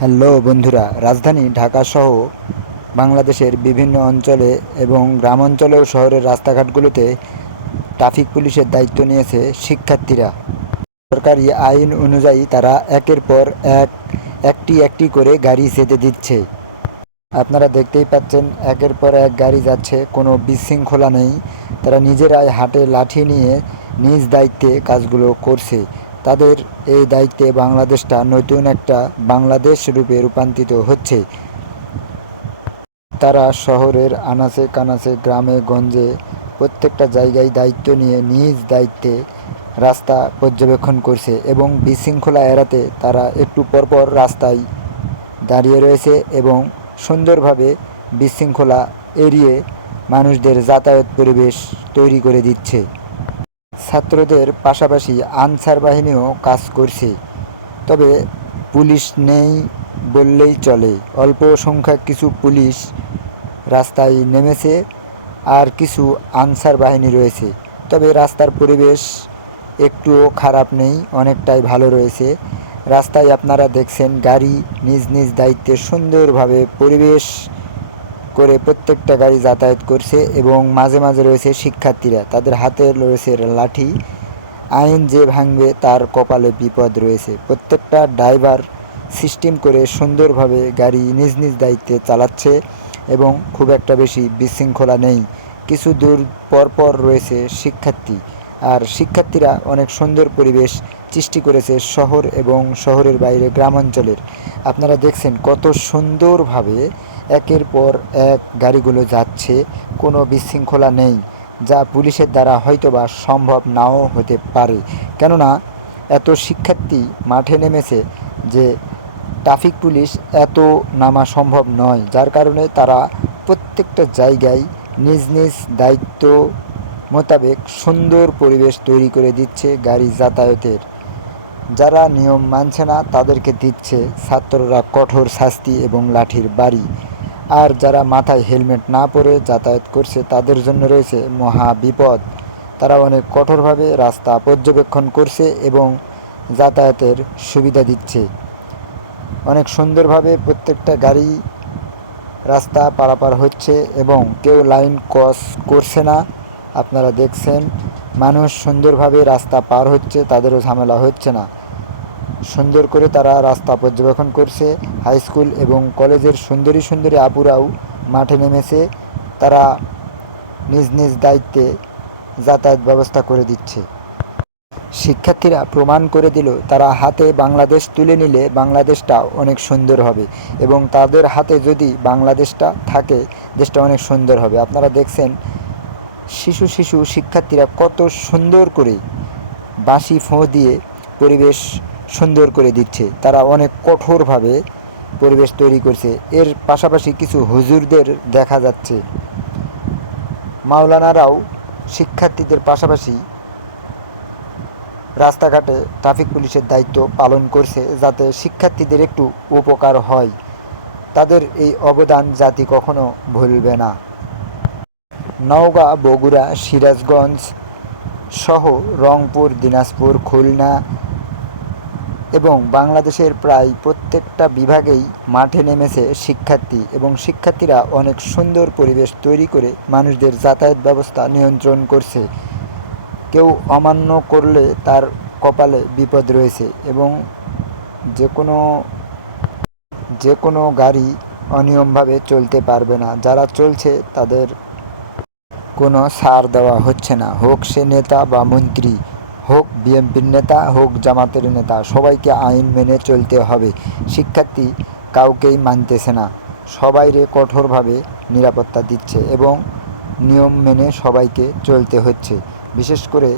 Hello বন্ধুরা, রাজধানী ঢাকাসহ বাংলাদেশের বিভিন্ন অঞ্চলে এবং গ্রাম অঞ্চলেও শহরের রাস্তাঘাটগুলোতে ট্রাফিক পুলিশের দায়িত্ব নিয়েছে শিক্ষার্থীরা। সরকারি আইন অনুযায়ী তারা একের পর এক একটি একটি করে গাড়ি যেতে দিচ্ছে। আপনারা দেখতেই পাচ্ছেন, একের পর এক গাড়ি যাচ্ছে, কোনো বিশৃঙ্খলা নেই। তারা নিজেরাই হাতে লাঠি নিয়ে নিজ দায়িত্বে কাজগুলো করছে। তাদের এই দায়িত্বে বাংলাদেশটা নতুন একটা বাংলাদেশ রূপে রূপান্তরিত হচ্ছে। তারা শহরের আনাচে কানাচে, গ্রামে গঞ্জে প্রত্যেকটা জায়গায় দায়িত্ব নিয়ে নিজ দায়িত্বে রাস্তা পর্যবেক্ষণ করছে এবং বিশৃঙ্খলা এড়াতে তারা একটু পরপর রাস্তায় দাঁড়িয়ে রয়েছে এবং সুন্দরভাবে বিশৃঙ্খলা এড়িয়ে মানুষদের যাতায়াত পরিবেশ তৈরি করে দিচ্ছে। ছাত্রদের পাশাপাশি আনসার বাহিনীও কাজ করছে, তবে পুলিশ নেই বললেই চলে। অল্প সংখ্যক কিছু পুলিশ রাস্তায় নেমেছে আর কিছু আনসার বাহিনী রয়েছে। তবে রাস্তার পরিবেশ একটুও খারাপ নেই, অনেকটাই ভালো রয়েছে। রাস্তায় আপনারা দেখছেন গাড়ি নিজ নিজ দায়িত্বে সুন্দরভাবে পরিবেশ করে প্রত্যেকটা গাড়ি যাতায়াত করছে এবং মাঝে মাঝে রয়েছে শিক্ষার্থীরা, তাদের হাতে রয়েছে লাঠি। আইন যে ভাঙবে তার কপালে বিপদ রয়েছে। প্রত্যেকটা ড্রাইভার সিস্টেম করে সুন্দরভাবে গাড়ি নিজ নিজ দায়িত্বে চালাচ্ছে এবং খুব একটা বেশি বিশৃঙ্খলা নেই। কিছু দূর পরপর রয়েছে শিক্ষার্থী, আর শিক্ষার্থীরা অনেক সুন্দর পরিবেশ সৃষ্টি করেছে শহর এবং শহরের বাইরে গ্রামাঞ্চলের। আপনারা দেখছেন কত সুন্দরভাবে একের পর এক গাড়িগুলো যাচ্ছে, কোনো বিশৃঙ্খলা নেই, যা পুলিশের দ্বারা হয়তোবা সম্ভব নাও হতে পারে। কেননা এত শিক্ষার্থী মাঠে নেমেছে যে ট্রাফিক পুলিশ এত নামা সম্ভব নয়, যার কারণে তারা প্রত্যেকটা জায়গায় নিজ নিজ দায়িত্ব মোতাবেক সুন্দর পরিবেশ তৈরি করে দিচ্ছে গাড়ি যাতায়াতের। যারা নিয়ম মানছে না তাদেরকে দিচ্ছে ছাত্ররা কঠোর শাস্তি এবং লাঠির বাড়ি। আর যারা মাথায় হেলমেট না পরে যাতায়াত করছে তাদের জন্য রয়েছে মহা বিপদ। তারা অনেক কঠোরভাবে রাস্তা পর্যবেক্ষণ করছে এবং যাতায়াতের সুবিধা দিচ্ছে। অনেক সুন্দরভাবে প্রত্যেকটা গাড়ি রাস্তা পারাপার হচ্ছে এবং কেউ লাইন ক্রস করছে না। আপনারা দেখছেন মানুষ সুন্দরভাবে রাস্তা পার হচ্ছে, তাদেরও ঝামেলা হচ্ছে না। সুন্দর করে তারা রাস্তা পর্যবেক্ষণ করছে। হাই স্কুল এবং কলেজের সুন্দরী সুন্দরী আপুরাও মাঠে নেমেছে, তারা নিজ নিজ দায়িত্বে যাতায়াত ব্যবস্থা করে দিচ্ছে। শিক্ষার্থীরা প্রমাণ করে দিল তারা হাতে বাংলাদেশ তুলে নিলে বাংলাদেশটা অনেক সুন্দর হবে এবং তাদের হাতে যদি বাংলাদেশটা থাকে দেশটা অনেক সুন্দর হবে। আপনারা দেখছেন শিশু শিশু শিক্ষার্থীরা কত সুন্দর করে বাঁশি ফোঁ দিয়ে পরিবেশ সুন্দর করে দিচ্ছে। তারা অনেক কঠোরভাবে পরিবেশ তৈরি করছে। এর পাশাপাশি কিছু হুজুরদের দেখা যাচ্ছে। মাওলানারাও শিক্ষার্থীদের পাশাপাশি রাস্তাঘাটে ট্রাফিক পুলিশের দায়িত্ব পালন করছে, যাতে শিক্ষার্থীদের একটু উপকার হয়। তাদের এই অবদান জাতি কখনো ভুলবে না। নওগাঁ, বগুড়া, সিরাজগঞ্জ সহ রংপুর, দিনাজপুর, খুলনা এবং বাংলাদেশের প্রায় প্রত্যেকটা বিভাগেই মাঠে নেমেছে শিক্ষার্থী এবং শিক্ষার্থীরা অনেক সুন্দর পরিবেশ তৈরি করে মানুষদের যাতায়াত ব্যবস্থা নিয়ন্ত্রণ করছে। কেউ অমান্য করলে তার কপালে বিপদ রয়েছে এবং যে কোনো গাড়ি অনিয়মভাবে চলতে পারবে না। যারা চলছে তাদের কোনো ছাড় দেওয়া হচ্ছে না, হোক সে নেতা বা মন্ত্রী, হোক বিএনপির নেতা, হোক জামাতের নেতা, সবাইকে আইন মেনে চলতে হবে। শিক্ষার্থী কাউকেই মানতেছে না, সবাইরে কঠোরভাবে নিরাপত্তা দিচ্ছে এবং নিয়ম মেনে সবাইকে চলতে হচ্ছে। বিশেষ করে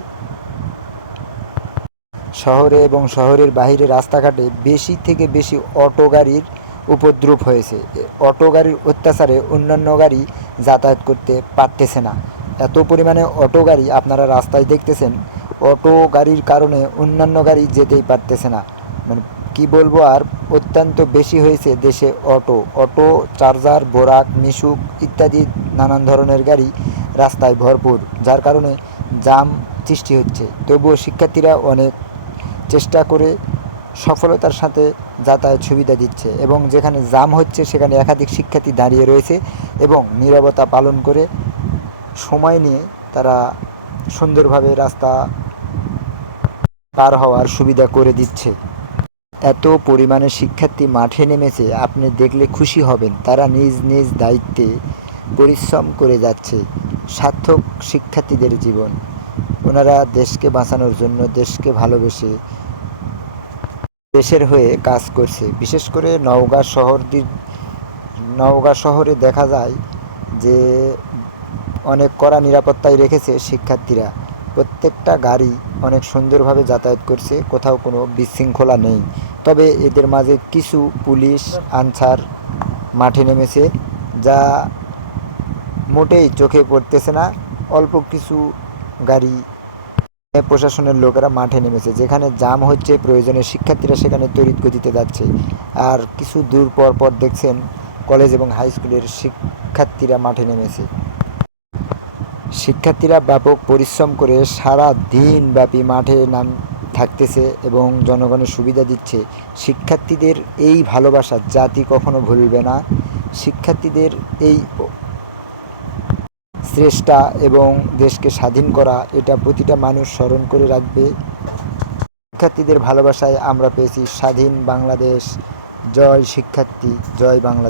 শহরে এবং শহরের বাইরে রাস্তাঘাটে বেশি থেকে বেশি অটো গাড়ির উপদ্রব হয়েছে। অটো গাড়ির অত্যাচারে অন্যান্য গাড়ি যাতায়াত করতে পারতেছে না। এত পরিমাণে অটো গাড়ি আপনারা রাস্তায় দেখতেছেন, অটো গাড়ির কারণে অন্যান্য গাড়ি যেতেই পারতেছে না। মানে কি বলবো আর, অত্যন্ত বেশি হয়েছে দেশে অটো, চার্জার, বোরাক, মিশুক ইত্যাদি নানান ধরনের গাড়ি রাস্তায় ভরপুর, যার কারণে জাম সৃষ্টি হচ্ছে। তবুও শিক্ষার্থীরা অনেক চেষ্টা করে সফলতার সাথে যাতায়াত সুবিধা দিচ্ছে এবং যেখানে জ্যাম হচ্ছে সেখানে একাধিক শিক্ষার্থী দাঁড়িয়ে রয়েছে এবং নীরবতা পালন করে সময় নিয়ে তারা সুন্দরভাবে রাস্তা পার হওয়ার সুবিধা করে দিচ্ছে। এত পরিমাণে শিক্ষার্থী মাঠে নেমেছে, আপনি দেখলে খুশি হবেন। তারা নিজ নিজ দায়িত্বে পরিশ্রম করে যাচ্ছে। সার্থক শিক্ষার্থীদের জীবন। ওনারা দেশকে বাঁচানোর জন্য, দেশকে ভালোবেসে দেশের হয়ে কাজ করছে। বিশেষ করে নওগাঁ শহরে দেখা যায় যে অনেক কড়া নিরাপত্তায় রেখেছে শিক্ষার্থীরা। প্রত্যেকটা গাড়ি অনেক সুন্দরভাবে যাতায়াত করছে, কোথাও কোনো বিশৃঙ্খলা নেই। তবে এদের মাঝে কিছু পুলিশ আনসার মাঠে নেমেছে, যা মোটেই চোখে পড়তেছে না। অল্প কিছু গাড়ি প্রশাসনের লোকেরা মাঠে নেমেছে, যেখানে জ্যাম হচ্ছে প্রয়োজনে শিক্ষার্থীরা সেখানে তড়িৎ গতিতে যাচ্ছে। আর কিছু দূর পর পর দেখছেন কলেজ এবং হাই স্কুলের শিক্ষার্থীরা মাঠে নেমেছে। শিক্ষার্থীরা ব্যাপক পরিশ্রম করে সারা দিন ব্যাপী মাঠে থাকতেছে এবং জনগণের সুবিধা দিচ্ছে। শিক্ষার্থীদের এই ভালোবাসা জাতি কখনো ভুলবে না। শিক্ষার্থীদের এই চেষ্টা এবং দেশকে স্বাধীন করা, এটা প্রতিটা মানুষ স্মরণ করে রাখবে। শিক্ষার্থীদের ভালোবাসায় আমরা পেয়েছি স্বাধীন বাংলাদেশ। জয় শিক্ষার্থী, জয় বাংলাদেশ।